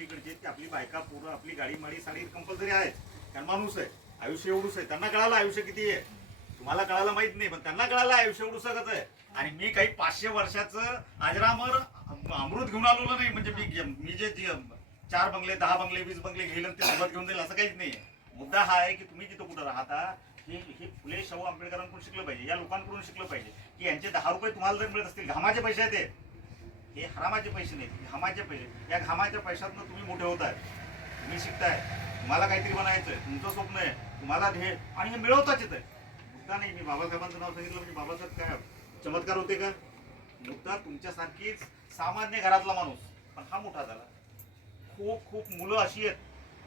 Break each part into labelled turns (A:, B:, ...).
A: पलीकडचे आहेत की आपली बायका पोरं आपली गाडी माडी साडी कंपल्सरी आहे कारण माणूस आहे. आयुष्य एवढूच आहे. त्यांना कळालं आयुष्य किती आहे? तुम्हाला कळायला माहीत नाही पण त्यांना कळालं आयुष्य एवढू सगळं आहे. आणि मी काही पाचशे वर्षाचं आजरामर अमृत घेऊन आलेलो नाही. म्हणजे मी मी जे चार बंगले दहा बंगले वीस बंगले घेईल ते सोबत घेऊन जाईल असं काहीच नाही मुद्दा हा आहे की तुम्ही जिथं कुठं राहता? हे हे फुले शाहू आंबेडकरांकडून शिकलं पाहिजे. या लोकांकडून शिकलं पाहिजे. की यांचे दहा रुपये तुम्हाला जर मिळत असतील घामाचे पैसे आहेत हे. हरामाचे पैसे नाहीत घामाचे पैसे. या घामाच्या पैशातनं तुम्ही मोठे होत आहे तुम्ही शिकताय. तुम्हाला काहीतरी बनायचं आहे तुमचं स्वप्न आहे. तुम्हाला ध्येय. आणि हे मिळवताच येत आहे मुद्दा नाही मी बाबासाहेबांचं नाव सांगितलं म्हणजे बाबासाहेब काय चमत्कार होते का? मुद्दा तुमच्यासारखीच सामान्य घरातला माणूस. पण हा मोठा झाला. खूप खूप मुलं अशी आहेत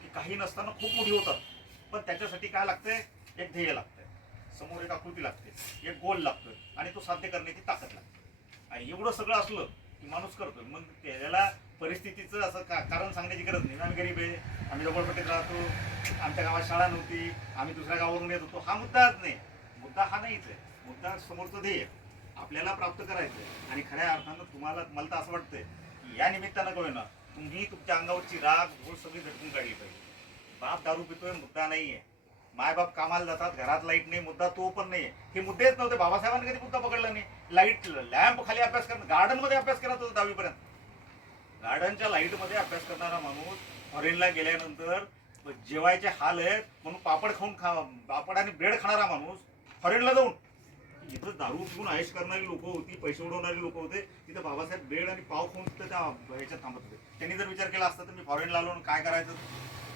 A: की काही नसताना खूप मोठी होतात. पण त्याच्यासाठी काय लागतंय? एक ध्येय लागतंय. समोर एक आकृती लागते. एक गोल लागतोय. आणि तो साध्य करण्याची ताकद लागते. आणि एवढं सगळं असलं माणूस करतो मग त्याला परिस्थितीचं असं का कारण सांगण्याची गरज नाही. आम्ही गरीब आहे. आम्ही झोपडपट्टीत राहतो. आमच्या गावात शाळा नव्हती. आम्ही दुसऱ्या गावावरून येत होतो. हा मुद्दाच नाही. मुद्दा हा नाहीच आहे. मुद्दा समोरचं ध्येय आपल्याला प्राप्त करायचं आहे. आणि खऱ्या अर्थानं तुम्हाला मला तर असं वाटतंय की या निमित्तानं काय ना तुम्ही तुमच्या अंगावरची राग धूळ सगळी झटकून काढली पाहिजे. बाप दारू पितोय मुद्दा नाहीये. मायबाप कामाला जातात घरात लाइट नाही मुद्दा तो पण नाही हे मुद्देच नव्हते. बाबासाहेबांनी कधी मुद्दा पकडला नाही. लाइट लॅम्प खाली अभ्यास करणार गार्डनमध्ये अभ्यास करत होता दहावीपर्यंत. गार्डनच्या लाइटमध्ये अभ्यास करणारा माणूस फॉरेनला गेल्यानंतर जेवायचे हाल आहेत म्हणून पापड खाऊन खा पापड आणि ब्रेड खाणारा माणूस फॉरेनला जाऊन. इथं दारू पिऊन आयश करणारी लोक होती पैसे उडवणारी लोक होते तिथं बाबासाहेब ब्रेड आणि पाव खाऊन तिथं त्या ह्याच्यात थांबत होते. त्यांनी जर विचार केला असता तर मी फॉरेनला आलो आणि काय करायचं?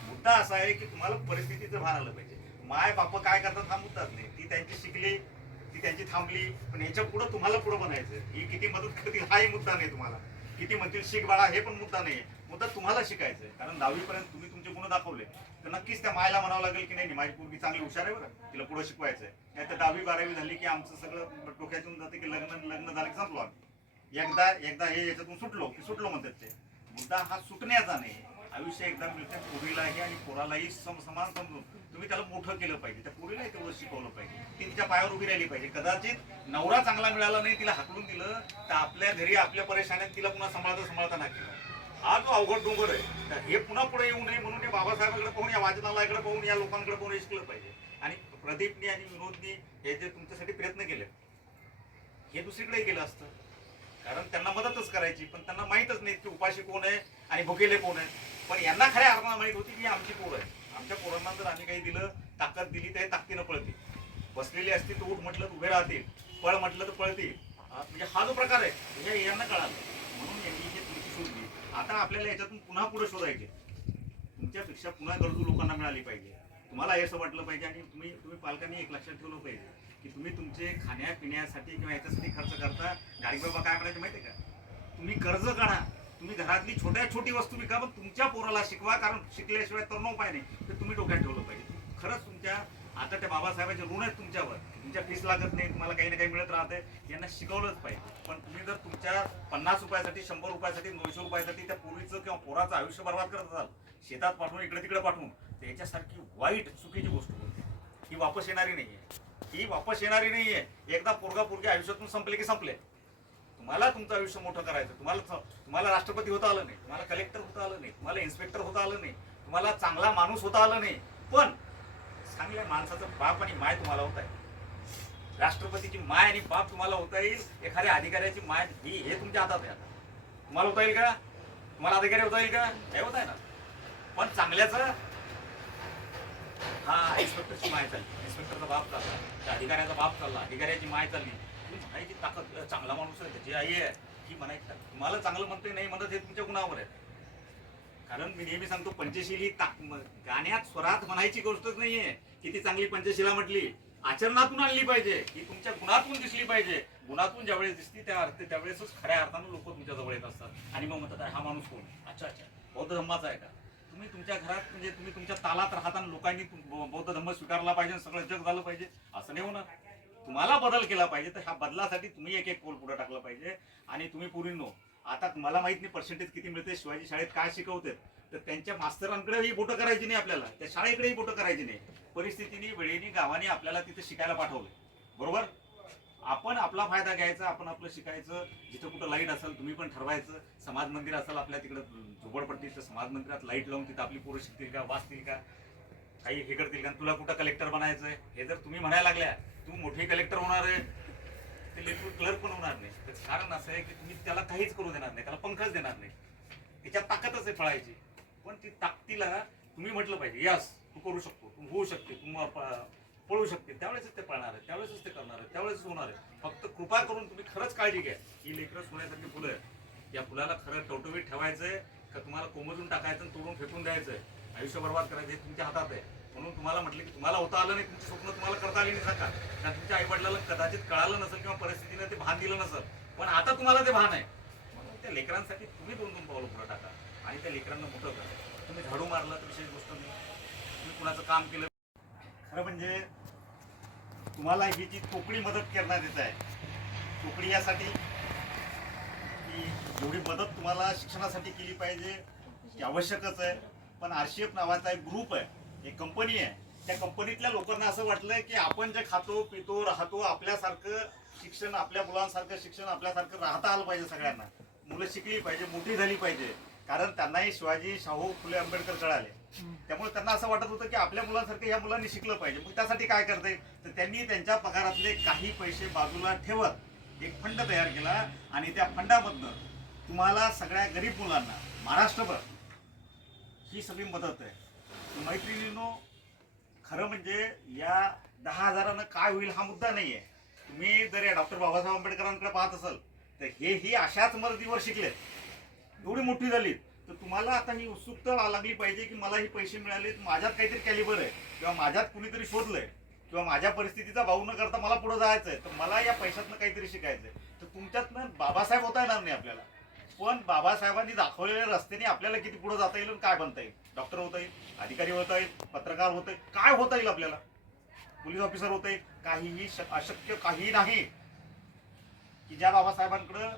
A: मुद्दा असा आहे की तुम्हाला परिस्थितीचं भान आलं पाहिजे. माय बाप काय करतात हा मुद्दाच नाही. ती त्यांची शिकली ती त्यांची थांबली. पण याच्यापुढे तुम्हाला पुढे बनायचं ही किती मदत करतील हाही मुद्दा नाही तुम्हाला. किती म्हणतील शिक बाळा हे पण मुद्दा नाही. मुद्दा तुम्हाला शिकायचं आहे कारण दहावीपर्यंत तुम्ही तुमचे गुण दाखवले. तर नक्कीच त्या मायला म्हणावं लागेल की नाही माझी पूर्वी चांगली हुशार आहे बरं. तिला पुढे शिकवायचं आहे नाही तर दहावी बारावी झाली की आमचं सगळं डोक्यातून जाते की लग्न लग्न झालं की संपलो आम्ही. एकदा एकदा हे याच्यातून सुटलो की सुटलो म्हणतात ते. मुद्दा हा सुटण्याचा नाही. आयुष्य एकदा मिळते पोरीलाही आणि पोरालाही सम समान समजून तुम्ही त्याला मोठं केलं पाहिजे. त्या पोरीलाही तेवढं शिकवलं पाहिजे. ती तिच्या पायावर उभी राहिली पाहिजे. कदाचित नवरा चांगला मिळाला नाही तिला हाकलून दिलं तर आपल्या घरी आपल्या परेशान्यात तिला पुन्हा सांभाळता सांभाळता नाही केलं हा जो अवघड डोंगर आहे तर हे पुन्हा पुढे येऊ नये म्हणून हे बाबासाहेबांकडे पाहून या वाचनालयाकडे पाहून या लोकांकडे पाहून हे शिकलं पाहिजे. आणि प्रदीपनी आणि विनोदनी हे जे तुमच्यासाठी प्रयत्न केले हे दुसरीकडे गेलं असतं. कारण त्यांना मदतच करायची पण त्यांना माहीतच नाही की उपाशी कोण आहे आणि भुकेले कोण आहे. पण यांना खऱ्या अर्थानं माहीत होती की आमची पोरं आहे आमच्या पोरांना जर आम्ही काही दिलं ताकद दिली तर हे ताकदीनं पळतील. बसलेली असती तर उठ म्हटलं तर उभे राहतील पळ म्हटलं तर पळतील. हा, म्हणजे हा जो प्रकार आहे हे यांना कळालं. म्हणून यांनी जे तुमची शोधली. आता आपल्याला याच्यातून पुन्हा पुढे शोधायचे. तुमच्यापेक्षा पुन्हा गरजू लोकांना मिळाली पाहिजे. तुम्हाला हे असं वाटलं पाहिजे आणि तुम्ही तुम्ही पालकांनी एक लक्षात ठेवलं पाहिजे की तुम्ही तुमचे खाण्यापिण्यासाठी किंवा याच्यासाठी खर्च करता. गाडीबाबा काय म्हणायचं माहिती आहे का? तुम्ही कर्ज काढा. तुम्ही घरातली छोट्या छोटी वस्तू विका पण तुमच्या पोराला शिकवा कारण शिकल्याशिवाय तर नो उपाय नाही. ते तुम्ही डोक्यात ठेवलं पाहिजे. खरंच तुमच्या आता त्या बाबासाहेबांचे ऋण आहेत तुमच्यावर. तुमच्या फीस लागत नाही तुम्हाला काही ना काही मिळत राहते यांना शिकवलंच पाहिजे. पण तुम्ही जर तुमच्या पन्नास रुपयासाठी शंभर रुपयासाठी दोनशे रुपयासाठी त्या पूर्वीचं किंवा पोराचं आयुष्य बर्बाद करत असाल शेतात पाठवून इकडे तिकडे पाठवून तर याच्यासारखी वाईट चुकीची गोष्ट होती ही वापस येणारी नाहीये. ही वापस येणारी नाहीये. एकदा पोरगा पोरगी आयुष्यातून संपले की संपले. मला तुमचं आयुष्य मोठं करायचं. तुम्हाला तुम्हाला राष्ट्रपती होता आलं नाही. तुम्हाला कलेक्टर होता आलं नाही. तुम्हाला इन्स्पेक्टर होता आलं नाही. तुम्हाला चांगला माणूस होता आलं नाही. पण चांगल्या माणसाचं बाप आणि माय तुम्हाला होत आहे. राष्ट्रपतीची माय आणि बाप तुम्हाला होता येईल. एखाद्या अधिकाऱ्याची माय ही हे तुमच्या हातात आहे आता. तुम्हाला होता येईल का? तुम्हाला अधिकारी होता येईल का? हे होत आहे ना. पण चांगल्याचं हा इन्स्पेक्टरची माय चालली. इन्स्पेक्टरचा बाप चालला. त्या अधिकाऱ्याचा बाप चालला. अधिकाऱ्याची माय चालली. तुम्ही म्हणायची ताकद चांगला माणूस आहे त्याची आई आहे. ही म्हणायची ताकद. तुम्हाला चांगलं म्हणते नाही म्हणत हे तुमच्या गुणावर आहे. कारण मी नेहमी सांगतो पंचशील ही गाण्यात स्वरात म्हणायची गोष्टच नाहीये. किती चांगली पंचशिला म्हटली आचरणातून आणली पाहिजे. ही तुमच्या गुणातून दिसली पाहिजे. गुणातून ज्यावेळेस दिसती त्या अर्थ त्यावेळेसच खऱ्या अर्थानं लोक तुमच्या जवळ येत असतात. आणि मग म्हणतात हा माणूस कोण अच्छा अच्छा. बौद्ध धर्माचा आहे का? तुम्ही तुमच्या घरात म्हणजे तुम्ही तुमच्या तालात राहताना लोकांनी बौद्ध धर्म स्वीकारला पाहिजे आणि सगळं जग झालं पाहिजे. असं नाही होणार. तुम्हाला बदल केला पाहिजे तर ह्या बदलासाठी तुम्ही एक एक पोल पुढे टाकलं पाहिजे. आणि तुम्ही पुरींनो आता मला माहीत नाही पर्सेंटेज किती मिळते शिवाजी शाळेत काय शिकवते. तर त्यांच्या मास्तरांकडेही बोटं करायची नाही आपल्याला त्या शाळेकडेही बोटं करायची नाही. परिस्थितीने वेळेने गावाने आपल्याला तिथे शिकायला पाठवलं बरोबर? आपण आपला फायदा घ्यायचा आपण आपलं शिकायचं जिथं कुठं लाइट असेल तुम्ही पण ठरवायचं. समाज मंदिर असेल आपल्या तिकडं झोपडपट्टी समाज मंदिरात लाइट लावून तिथं आपली पोरं शिकतील का वाचतील का? काही हे करतील कारण तुला कुठं कलेक्टर बनायचंय? हे जर तुम्ही म्हणायला लागल्या तू मोठी कलेक्टर होणार आहे. ते लेकरू क्लर्क पण होणार नाही. त्याचं कारण असं आहे की तुम्ही त्याला काहीच करू देणार नाही त्याला पंखच देणार नाही. त्याच्या ताकदच आहे फळायची. पण ती ताकदीला तुम्ही म्हटलं पाहिजे यस तू करू शकतो तू होऊ शकते तू पळू शकते. त्यावेळेसच ते पळणार आहे त्यावेळेसच ते करणार आहे त्यावेळेस होणार आहे. फक्त कृपा करून तुम्ही खरंच काळजी घ्या. ही लेकरं सोन्यासारखी फुलं आहे या फुलाला खरं टवटवीत ठेवायचंय का तुम्हाला कोमजून टाकायचं आणि तोडून फेकून द्यायचंय? आयुष्य बर्बाद करायचं हे तुमच्या हातात आहे. म्हणून तुम्हाला म्हटलं की तुम्हाला होता आलं नाही तुमची स्वप्न तुम्हाला करता आली नाही सांगा कारण तुमच्या आईवडिलाला कदाचित कळालं नसेल किंवा परिस्थितीने ते भान दिलं नसेल. पण आता तुम्हाला ते भान आहे. म्हणून त्या लेकरांसाठी तुम्ही दोन दोन पावलं पुढे टाका आणि त्या लेकरांना मोठं करा. तुम्ही झाडू मारलं तर विशेष गोष्ट नाही. तुम्ही कुणाचं काम केलं खरं म्हणजे तुम्हाला ही जी कोकणी मदत करण्यात येत आहे कोकणी यासाठी की जेवढी मदत तुम्हाला शिक्षणासाठी केली पाहिजे ती आवश्यकच आहे. पण आरशीएफ नावाचा एक ग्रुप आहे एक कंपनी आहे. त्या कंपनीतल्या लोकांना असं वाटलं की आपण जे खातो पितो राहतो आपल्यासारखं शिक्षण आपल्या मुलांसारखं शिक्षण आपल्यासारखं राहता आलं पाहिजे सगळ्यांना. मुलं शिकली पाहिजे मोठी झाली पाहिजे. कारण त्यांनाही शिवाजी शाहू फुले आंबेडकर कळाले. त्यामुळे त्यांना असं वाटत होतं की आपल्या मुलांसारखं या मुलांनी शिकलं पाहिजे. मग त्यासाठी काय करता? तर त्यांनी त्यांच्या पगारातले काही पैसे बाजूला ठेवत एक फंड तयार केला आणि त्या फंडामधनं तुम्हाला सगळ्या गरीब मुलांना महाराष्ट्रभर ही सगळी मदत आहे. मैत्रिणीनो खरं म्हणजे या दहा हजारानं काय होईल हा मुद्दा नाही आहे तुम्ही जर या डॉक्टर बाबासाहेब आंबेडकरांकडे पाहत असाल तर हे ही अशाच मदतीवर शिकले एवढी मोठी झाली तर तुम्हाला आता ही उत्सुकता लागली पाहिजे की मला ही पैसे मिळाले माझ्यात काहीतरी कॅलिबर आहे किंवा माझ्यात कुणीतरी शोधलंय किंवा माझ्या परिस्थितीचा भाऊ न करता मला पुढे जायचंय तर मला या पैशातनं काहीतरी शिकायचंय. तर तुमच्यातनं बाबासाहेब होता येणार नाही आपल्याला. पण बाबासाहेबांनी दाखवलेल्या रस्त्याने आपल्याला किती पुढे जाता येईल आणि काय बनता येईल? डॉक्टर होता येईल अधिकारी होता येईल पत्रकार होता येईल काय होता येईल आपल्याला? पोलीस ऑफिसर होता येईल काहीही अशक्य काही नाही. की ज्या बाबासाहेबांकडं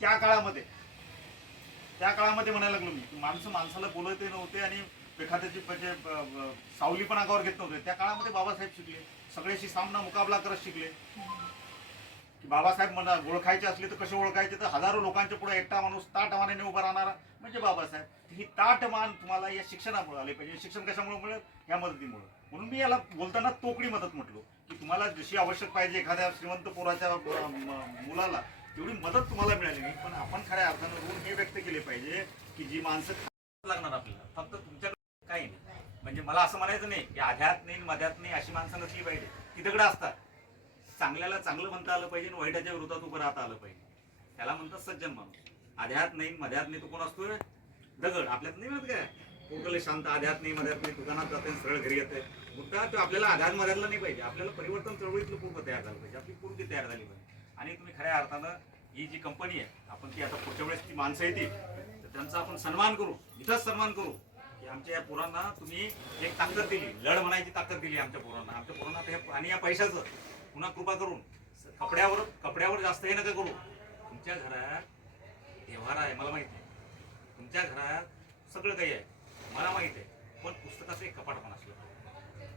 A: त्या काळामध्ये त्या काळामध्ये म्हणायला लागलो मी माणसं माणसाला बोलवते नव्हते आणि एखाद्याची म्हणजे सावली पण अंगावर घेत नव्हते. त्या काळामध्ये बाबासाहेब शिकले सगळ्याशी सामना मुकाबला करत शिकले. की बाबासाहेब म्हणा ओळखायचे असले तर कसे ओळखायचे? तर हजारो लोकांच्या पुढे एकटा माणूस ताटमानाने उभा राहणारा म्हणजे बाबासाहेब. ही ताटमान तुम्हाला या शिक्षणामुळे आले पाहिजे. शिक्षण कशामुळे मिळेल? या मदतीमुळे. म्हणून मी याला बोलताना तोकडी मदत म्हटलो की तुम्हाला जशी आवश्यक पाहिजे एखाद्या श्रीमंत पोराच्या मुलाला तेवढी मदत तुम्हाला मिळाली नाही. पण आपण खऱ्या अर्थानं ऋण हे व्यक्त केले पाहिजे की जी माणसं लागणार आपल्याला फक्त तुमच्याकडे काही नाही. म्हणजे मला असं म्हणायचं नाही की आध्यात नाही मध्यात नाही अशी माणसं नसली पाहिजे. ती दगडं असतात. चांगल्याला चांगलं म्हणता आलं पाहिजे आणि वाईटाच्या विरोधात उभं राहता आलं पाहिजे. त्याला म्हणतात सज्जन माणूस आध्यात नाही मध्यात नाही तो कोण असतोय? दगड. आपल्यात नाही म्हणत काय? टोटल शांत आध्यात नाही मध्यात नाही दुकानात जाते सरळ घरी येते मुद्दा तो आपल्याला आधार मध्यातला नाही पाहिजे. आपल्याला परिवर्तन चळवळीतलं पूर्ण तयार झालं पाहिजे. आपली पूर्ती तयार झाली पाहिजे. आणि तुम्ही खऱ्या अर्थानं ही जी कंपनी आहे आपण ती आता पुढच्या वेळेस ती माणसं येतील तर त्यांचा आपण सन्मान करू. इथंच सन्मान करू. की आमच्या या पोरांना तुम्ही एक ताकद दिली. लढ म्हणायची ताकद दिली आमच्या पोरांना. आमच्या पोरांना ते आणि या पैशाचं. पुन्हा कृपा करून कपड्यावर कपड्यावर जास्त हे नका करू. तुमच्या घरात व्यवहार आहे मला माहिती आहे. तुमच्या घरात सगळं काही आहे मला माहीत आहे. पण पुस्तकाचं एक कपाट पण असलं पाहिजे.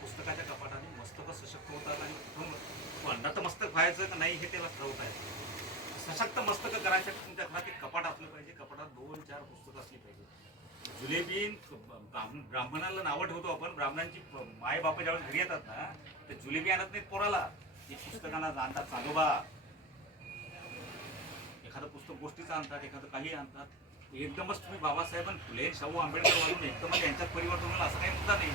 A: पुस्तकाच्या कपाटाने मस्तक सशक्त होतात आणि कुठून अंडात मस्तक व्हायचं का नाही हे त्याला ठरवत आहे. सशक्त मस्तक करायचं तुमच्या घरात एक कपाट असलं पाहिजे कपाटात दोन चार पुस्तकं असली पाहिजे. जुलेबीन ब्राह्मणाला नावं ठेवतो आपण ब्राह्मणांची माय बापा ज्यावेळेस घरी येतात ना ते जुलेबी आणत नाहीत पोराला. ते पुस्तकांना आणतात चांदोबा एखादं पुस्तक गोष्टीचं आणतात एखादं काही आणतात. एकदमच तुम्ही बाबासाहेब फुले शाहू आंबेडकर वाढून एकदमच यांच्यात परिवर्तन होईल असं काही मुद्दा नाही.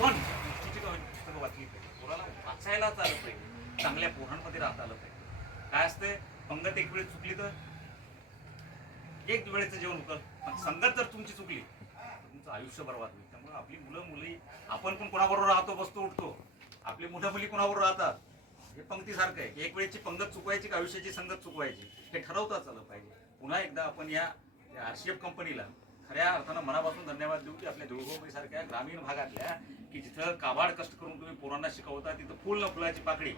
A: पण गोष्टीची का पुस्तकं वाचली पाहिजे पोराला वाचायलाच आलं पाहिजे. चांगल्या पोरांमध्ये राहता आलं पाहिजे. काय असते पंगत एक वेळ चुकली तर? एक वेळेचं जेवण होतं पण संगत जर तुमची चुकली तर तुमचं आयुष्य बरबाद होईल. त्यामुळे आपली मुलं मुली आपण पण कोणाबरोबर राहतो बसतो उठतो. आपली मुलं मुली कुणावर राहतात? हे पंक्तीसारखं आहे. एक वेळेची पंगत चुकवायची का आयुष्याची संगत चुकवायची? हे ठरवताच आलं पाहिजे. पुन्हा एकदा आपण या आरसीएफ कंपनीला खऱ्या अर्थानं मनापासून धन्यवाद देऊ की आपल्या धुळगोबी सारख्या ग्रामीण भागातल्या की जिथं काबाड कष्ट करून तुम्ही पोरांना शिकवता तिथं फुल न फुलाची पाकडी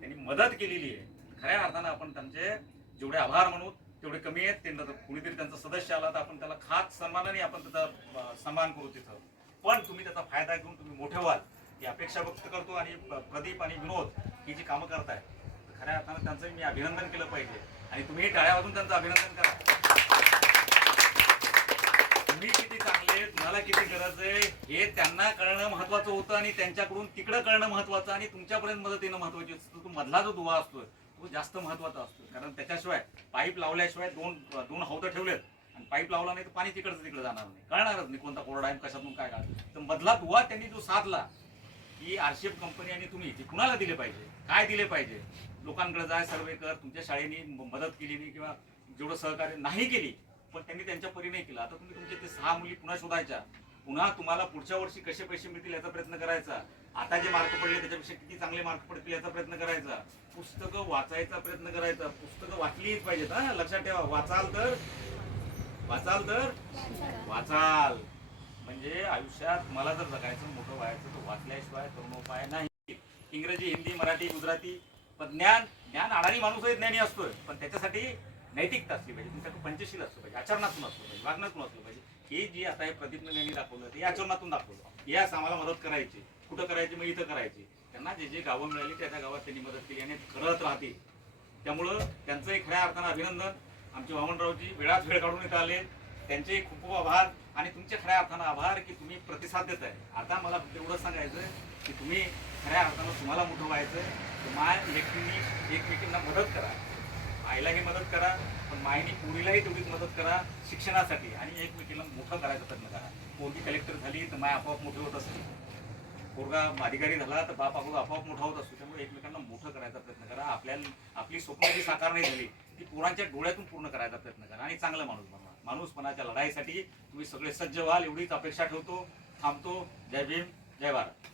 A: त्यांनी मदत केलेली आहे. खऱ्या अर्थानं आपण त्यांचे जेवढे आभार म्हणू तेवढे कमी आहेत. त्यांना कुणीतरी त्यांचा सदस्य आला तर आपण त्याला खास सन्मानाने आपण त्याचा सन्मान करू तिथं. पण तुम्ही त्याचा फायदा घेऊन तुम्ही मोठे व्हाल. ही अपेक्षा व्यक्त करतो आणि प्रदीप आणि विनोद ही जी कामं करताय खऱ्या अर्थानं त्यांचं मी अभिनंदन केलं पाहिजे. आणि तुम्ही टाळ्या वाजून त्यांचं अभिनंदन करा. तुम्ही किती चांगले तुम्हाला किती गरज आहे हे त्यांना कळणं महत्वाचं होतं आणि त्यांच्याकडून तिकडं कळणं महत्वाचं आणि तुमच्यापर्यंत मदत येणं महत्वाची असतं तो मधला जो दुवा असतो तो जास्त महत्त्वाचा असतो कारण त्याच्याशिवाय पाईप लावल्याशिवाय दोन दोन हौदं ठेवलेत आणि पाईप लावला नाही तर पाणी तिकडचं तिकडे जाणार नाही. कळणारच नाही कोणता कोरडा आहे कशातून काय काढ तर मधला दुवा त्यांनी जो साधला की आरशेप कंपनी आणि तुम्ही ते कुणाला दिले पाहिजे काय दिले पाहिजे लोकांकडे जाय सर्वे कर तुमच्या शाळेने मदत केली नाही किंवा जेवढं सहकार्य नाही केली पण त्यांनी त्यांच्या परीने केलं. आता तुम्ही तुमचे ते सहा मुली पुन्हा शोधायच्या. पुन्हा तुम्हाला पुढच्या वर्षी कसे पैसे मिळतील याचा प्रयत्न करायचा. आता जे मार्क पडले त्याच्यापेक्षा किती चांगले मार्क पडतील याचा प्रयत्न करायचा. पुस्तकं वाचायचा प्रयत्न करायचा. पुस्तकं वाचलीच पाहिजेत हा लक्षात ठेवा. वाचाल तर वाचाल तर वाचाल. म्हणजे आयुष्यात मला जर जगायचं मोठं व्हायचं वाचल्याशिवाय तरुणोपाय नाही. इंग्रजी हिंदी मराठी गुजराती पण ज्ञान ज्ञान अडाणी माणूसही ज्ञानी असतोय. पण त्याच्यासाठी नैतिकता असली पाहिजे. तुमच्याकडे पंचशील असलं पाहिजे. आचरणातून असलं पाहिजे. वागण्यातून असलं पाहिजे. हे जी आता हे प्रदीप यांनी दाखवलं ते आचरणातून दाखवलं. हे आम्हाला मदत करायची. कुठं करायची? मग इथं करायची. त्यांना जे जे गावं मिळाली त्या त्या गावात त्यांनी मदत केली आणि करत राहतील त्यामुळं त्यांचं एक खऱ्या अर्थानं अभिनंदन. आमचे वामनरावजी वेळात वेळ काढून इथं आले. त्यांचे खूप खूप आभार आणि तुमचे खऱ्या अर्थानं आभार की तुम्ही प्रतिसाद देत आहे आता मला फक्त एवढं सांगायचं की तुम्ही खऱ्या अर्थानं तुम्हाला मोठं व्हायचं तर माय एकमेकींना मदत करा. आईलाही मदत करा पण मायनी पोरीलाही तेवढीच मदत करा शिक्षणासाठी. आणि एकमेकीला मोठं करायचा प्रयत्न करा. पोरगी कलेक्टर झाली तर माय आपोआप मोठी होत असते. पोरगा अधिकारी झाला तर बाप आपण आपोआप मोठा होत असतो. त्यामुळे एकमेकांना मोठं करायचा प्रयत्न करा. आपल्याला आपली स्वप्न जी साकार नाही झाली ती पोरांच्या डोळ्यातून पूर्ण करायचा प्रयत्न करा. आणि चांगला माणूस बनवा माणूसपणाच्या लढाईसाठी तुम्ही सगळे सज्ज व्हाल एवढीच अपेक्षा ठेवतो थांबतो. जय भीम जय भारत.